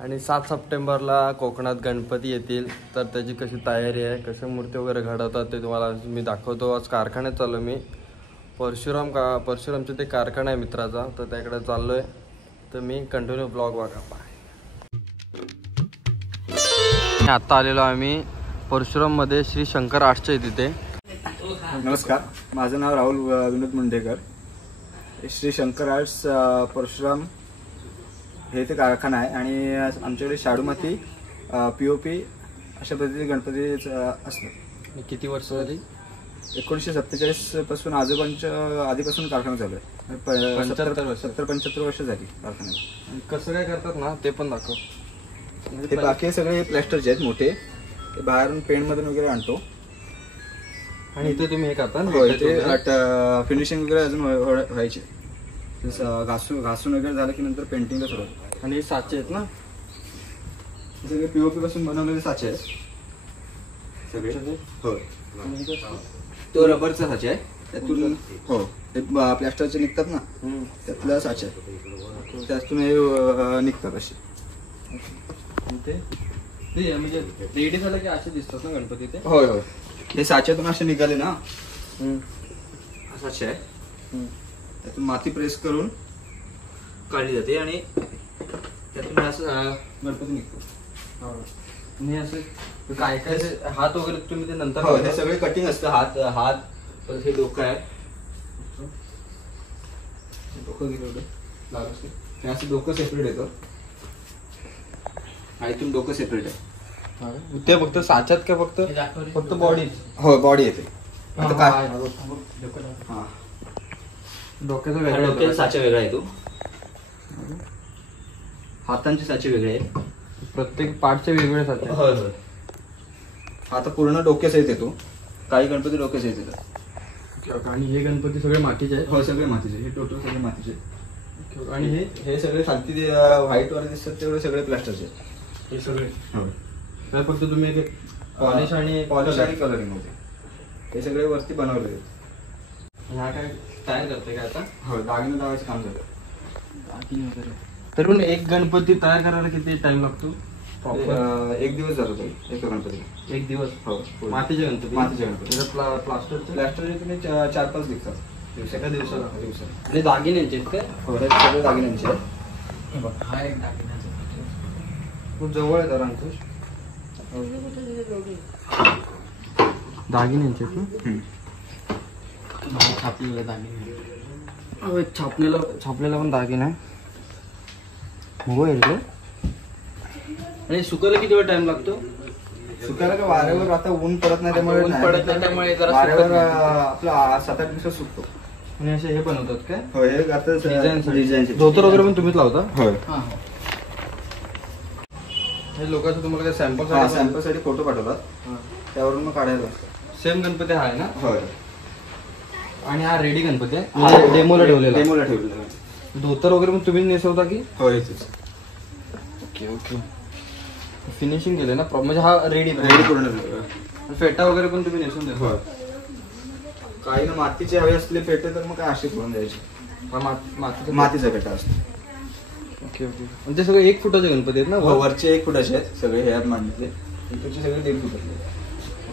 आणि 7 सप्टेंबरला कोकणात गणपती येतील, तर त्याची कशी तयारी आहे, कशा मूर्ती वगैरे घडवतात ते तुम्हाला मी दाखवतो. आज कारखान्यात चाललो मी. परशुरामचं ते कारखाना आहे मित्राचा, तर त्याकडे चाललो आहे. तर मी कंटिन्यू ब्लॉग बघा. आत्ता आलेलो आम्ही परशुराममध्ये श्री शंकर आर्ट्सच्या तिथे. नमस्कार, माझं नाव राहुल विनोद मुंडेकर. श्री शंकर आर्ट्स परशुराम हे ते कारखाना आहे आणि आमच्याकडे शाडूमाती POP अशा पद्धतीने गणपती असतात. किती वर्ष झाली? 1947 पासून आजोबांच्या आधीपासून कारखाना चालू आहे. 70-75 वर्ष झाली कारखान्याला. कसं काय करतात ना ते पण दाखव. हे बाकी सगळे प्लॅस्टरचे आहेत मोठे, ते बाहेरून पेंटमधून वगैरे आणतो. आणि इथे तुम्ही हे करता ना? होय, ते फिनिशिंग वगैरे अजून व्हायचे. घासून वगैरे झालं की नंतर पेंटिंगला सुरुवात. आणि साचे आहेत ना सगळे POP पासून बनवलेले साचे आहेत सगळे. हो, तो रबरचा साचे आहे त्यातून. हो, ते प्लॅस्टरचे निघतात ना, त्यातला साचे आहे, त्यातून हे निघतात असे. ते म्हणजे रेडी झालं की असे दिसतात ना गणपती ते? होय होय, हे साच्यातून असे निघाले ना, साचे आहे, त्यातून माती प्रेस करून काढली जाते आणि त्यातून असं गणपती निघतो. आणि असं काय काय हात वगैरे तुम्ही ते नंतर? हो, हे सगळे कटिंग असतं. हात परत हे डोकं आहे, डोकं गेलं हे असं डोकं सेपरेट येतं आणि इथून डोकं सेपरेट आहे. ते फक्त साच्यात का फक्त बॉडी? हो, बॉडी येते. आता काय डोक्याचा वेगळा साचा वेगळा येतो, हातांचे साचे वेगळे आहेत, प्रत्येक पार्टचे वेगवेगळे साचे. होय होय. आता पूर्ण डोक्यासहित येतो, काही गणपती डोक्यासहित येतात. आणि हे गणपती सगळे मातीचे आहेत? हो, सगळे मातीचे. हे टोटल सगळे मातीचे. आणि हे सगळे खालती व्हाईट वाले दिसतात तेवढे सगळे प्लास्टरचे. हे सगळे हो, फक्त तुम्ही पॉलिश आणि कलरिंग होते. हे सगळे वरती बनवले आहेत. ह्या काय तयार करते काय आता? हो, दागिने लावायचं काम झालं. दागिने वगैरे. तर पण एक गणपती तयार करायला किती टाइम लागतो? 1 दिवस जातो तो एक गणपती. 1 दिवस? हो. मातीचे गणपती? मातीचे गणपती. प्लास्टरचे तुम्ही 4-5 दिवसात. एका दिवसाला? आणि दागिन्यांचे आहेत काय? हो, हे सगळे दागिन्यांचे आहेत. हा एक दागिन्यांचा खूप जवळ आहे अंकुश. दागिन्यांचे छापलेले दागिने. छापलेला पण दागिना आहे. हो रे. आणि सुकायला किती वेळ टाइम लागतो? सुकायला का वाऱ्यावर आता ऊन पडत नाही त्यामुळे वाऱ्यावर आपला 7-8 दिवसात सुकतो. आणि असे हे बनवतात काय? हो, हे आता डिझाईन. धोतर वगैरे पण तुम्हीच लावता? होय. हे लोकांचं तुम्हाला काय सॅम्पलसाठी फोटो पाठवतात, त्यावरून मग काढायला लागतं. सेम गणपती आहे ना? होय. आणि हा रेडी गणपती आहे, डेमोला ठेवलेला. धोतर वगैरे पण तुम्ही नेसवता की? होय. ओके. फिनिशिंग केलं ना म्हणजे हा रेडी पूर्ण. फेटा वगैरे पण तुम्ही नेसून देता? होय. काही ना मातीचे हवे असले फेटे तर मग काय असे करून द्यायचे. मातीचा फेटा असतो. ओके. आणि ते सगळे 1 फुटाचे गणपती आहेत ना? वरचे 1 फुटाचे आहेत सगळे, हे मांडले. इकडचे सगळे 1.5 फुटाचे.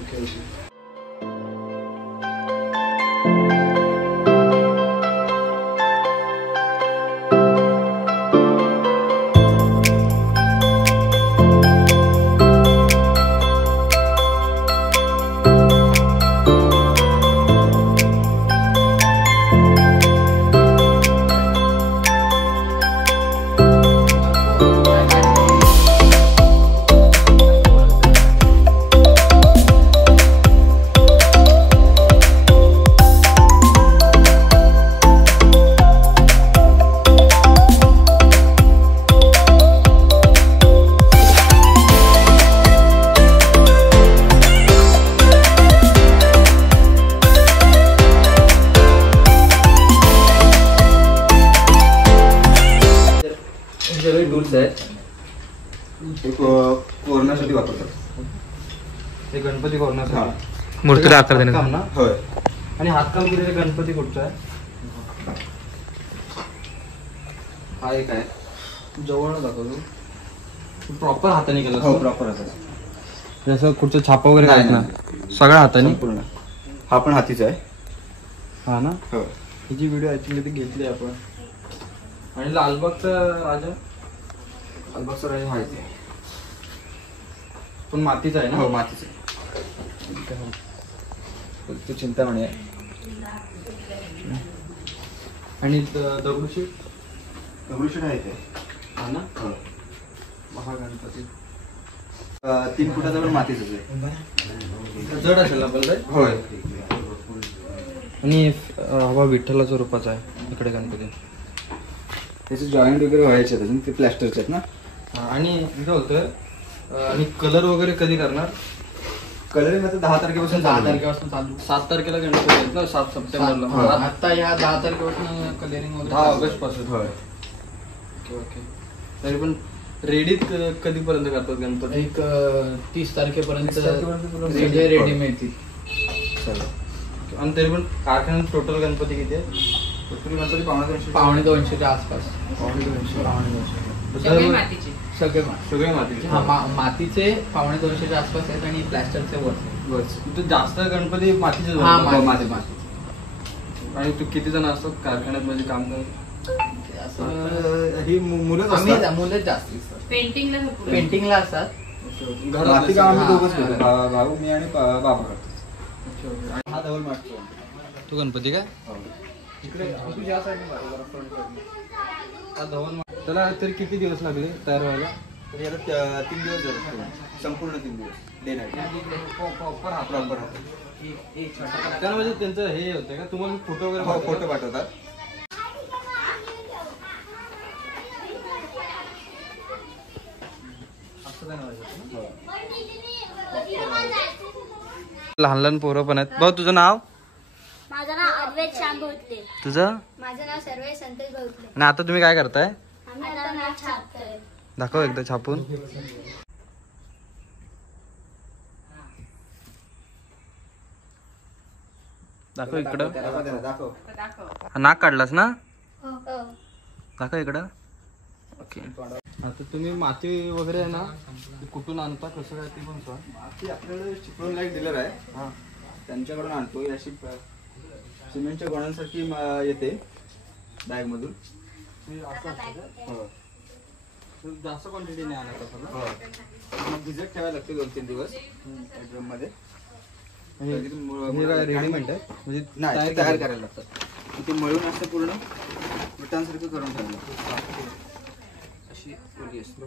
ओके. टूल्स आहेत, कोरण्यासाठी वापरतात. ते गणपती कोरण्यासाठी मूर्तीला आकार देण्यासाठी. काम ना? होय. आणि हातकाम केलेले गणपती कुठचा आहे? हा एक आहे, जवळ दाखवतो. प्रॉपर हाताने केलं हो असतं? प्रॉपर असं. जसं कुठचं छापा वगैरे नाही, आहेत ना नाही. सगळ्या हाताने? पूर्ण. हा पण हातीचा आहे. हा ना. हो. हिची व्हिडिओ ऍक्च्युली ती घेतली आपण. आणि लालबागचा राजा? लालबागचा राजा हा इथे. पण मातीचा आहे ना? हो मातीचा. तो चिंतामणी आहे. आणि दगडूशेठ? दगडूशेठ आहे इथे. हा ना. हो. महागणपती 3 फुटाचा पण मातीचाच आहे. जड असेल ना पण होय. आणि हवा विठ्ठलाच्या रूपाचा आहे इकडे गणपती. त्याचे जॉईंट वगैरे व्हायचे आहेत अजून, ते प्लॅस्टरचे आहेत ना. आणि काय होतं आणि कलर वगैरे कधी करणार? कलरिंग आता 10 तारखेपासून 10 चालू आहे. तारखेपासून चालू. 7 तारखेला गणपती आहेत ना, 7 सप्टेंबरला. हा, आता या 10 तारखेपासून कलरिंग वगैरे 10 चालू. ऑगस्ट पासून. होय. Okay okay. तरी पण रेडीत कधीपर्यंत करतात गणपती? एक 30 तारखेपर्यंत 30 तारखेपर्यंत तुला रेडी रेडी मिळतील. चालेल. आणि तरी पण कारखान्यात टोटल गणपती किती आहे? तरी गणपती 250. 250च्या आसपास. 250. 250. सगळे मातीचे. सगळे सगळे मातीचे? हा, मातीचे 250च्या आसपास आहेत आणि प्लॅस्टरचे वरचे. बस. तू जास्त गणपती मातीचे हा, बनवतात? माती. आणि तू किती जण असतात कारखान्यात म्हणजे काम करत? ही मुलंच आम्ही असतात. मुलं जास्त असतात. पेंटिंगला भरपूर. पेंटिंगला असतात. माती काम आम्ही हा. दोघंच करतो. भाऊ मी आणि बाबा करतो. हा डबल माती. तू गणपती काय? इकडे तुझ्या साईडने बाजूला front side ने. हा धवन. त्याला तरी किती दिवस लागले तयार व्हायला? तर याला 3 दिवस झाले. संपूर्ण 3 दिवस. Day night. प्रॉपर हा प्रॉपर हा. त्याला म्हणजे त्यांचं हे होतं का तुम्हाला फोटो वगैरे हो पाठवतात? फोटो पाठवतात. लहान लहान पोरं पण आहेत. भाऊ तुझं नाव? माझं नाव अद्वैत श्याम भोसले. तुझं? माझं नाव सर्वे संतोष भोसले. आणि आता तुम्ही काय करताय? आम्ही आता नाव छापतोय. दाखव एकदा छापून. दाखव इकडं. दाखव. हा, नाक काढलास ना? हो. दाखव इकडं. ओके. आता तुम्ही माती वगैरे आहे ना ती कुठून आणता, कसं काय ते पण सांग. माती आपल्याकडे चिपळूणला एक डीलर आहे. हा. त्यांच्याकडून आणतो. ही अशी सिमेंटच्या गोण्यांसारखी येते बॅग मधून. ते असं असतं का? हो. तर जास्त क्वांटिटी नाही आणत असं ना? हो. मग भिजत ठेवायला लागते 2-3 दिवस ड्रम मध्ये. हे काय रेडीमेड आहे म्हणजे नाही तयार करायला लागतात. ते मळून असतं पूर्ण विटांसारखं करून ठेवायला लागतं. अशी ओली असते.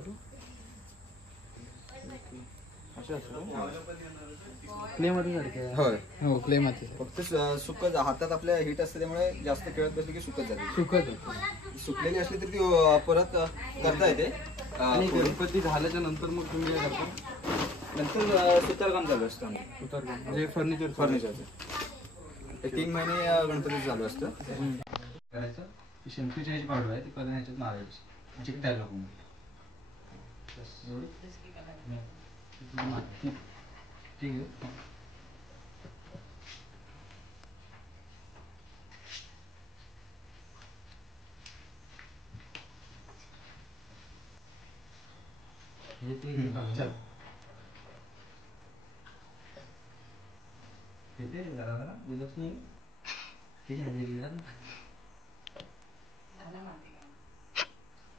असे असतं क्ले मध्ये सारखे आहे. होय. हो क्ले माती. फक्त सुकत हातात आपल्या हीट असते त्यामुळे जास्त खेळत बसली की सुकत जाते. सुकत सुकलेली असली तरी ती परत करता येते. आणि गणपती झाल्याच्या नंतर मग तुम्ही काय करता? नंतर सुतारकाम चालू असतं आमचं. उतरतो म्हणजे फर्निचर फर्निचरचं. 3 महिने गणपती चालू असतं. करायचं शिंपीची ह्याची पावडर आहे ती कधी ह्याच्यात मारायची म्हणजे काय लागून ठीक आहे. चल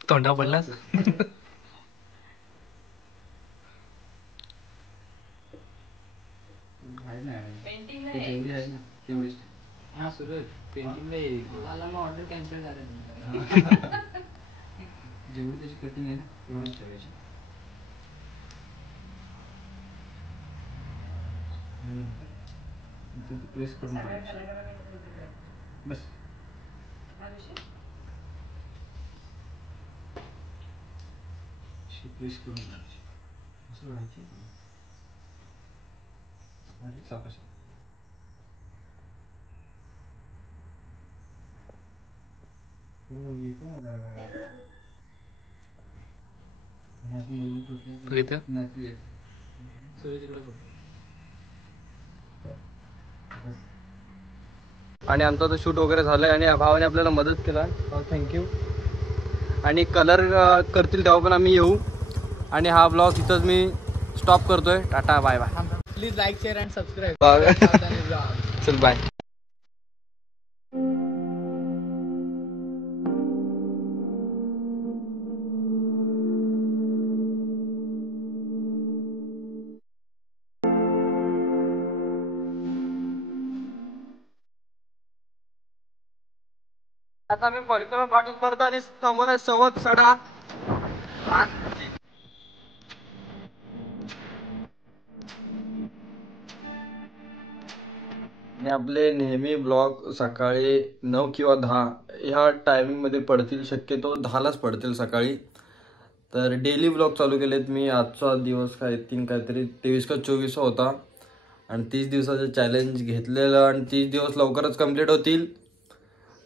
तोंडा पडलास. जेवढी आहे ना तेवढीच. हा सूरज पेंटिंगला येईल. मला मग ऑर्डर कॅन्सल झाली. जेवढी त्याची कटिंग आहे ना तेवढीच ठेवायची. प्रेस करून बस. प्रेस करून टाकायची असं करायची. सापस आणि आमचा तो शूट वगैरे झालाय आणि भावाने आपल्याला मदत केला. थँक्यू. आणि कलर करतील तेव्हा पण आम्ही येऊ. आणि हा ब्लॉग इथंच मी स्टॉप करतोय. Tata bye bye. Please like share and subscribe. चल बाय. आता मी परिक्रमा पाठवून करतो आणि समोर सवत सडा. आणि आपले नेहमी ब्लॉग सकाळी 9 किंवा 10 ह्या टायमिंगमध्ये पडतील. शक्यतो 10लाच पडतील सकाळी. तर डेली ब्लॉग चालू केलेत मी. आजचा दिवस काहीतरी 23 का 24 होता आणि 30 दिवसाचं चॅलेंज घेतलेलं आणि 30 दिवस लवकरच कंप्लीट होतील.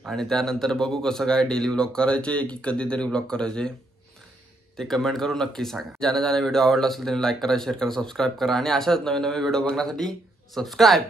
आणि त्यानंतर बघू कसं काय डेली ब्लॉग करायचे की कधीतरी ब्लॉग करायचे ते कमेंट करून नक्की सांगा. ज्याने व्हिडिओ आवडला असेल त्यांनी लाईक करा, शेअर करा, सबस्क्राईब करा आणि अशाच नवीन नवीन व्हिडिओ बघण्यासाठी सबस्क्राईब.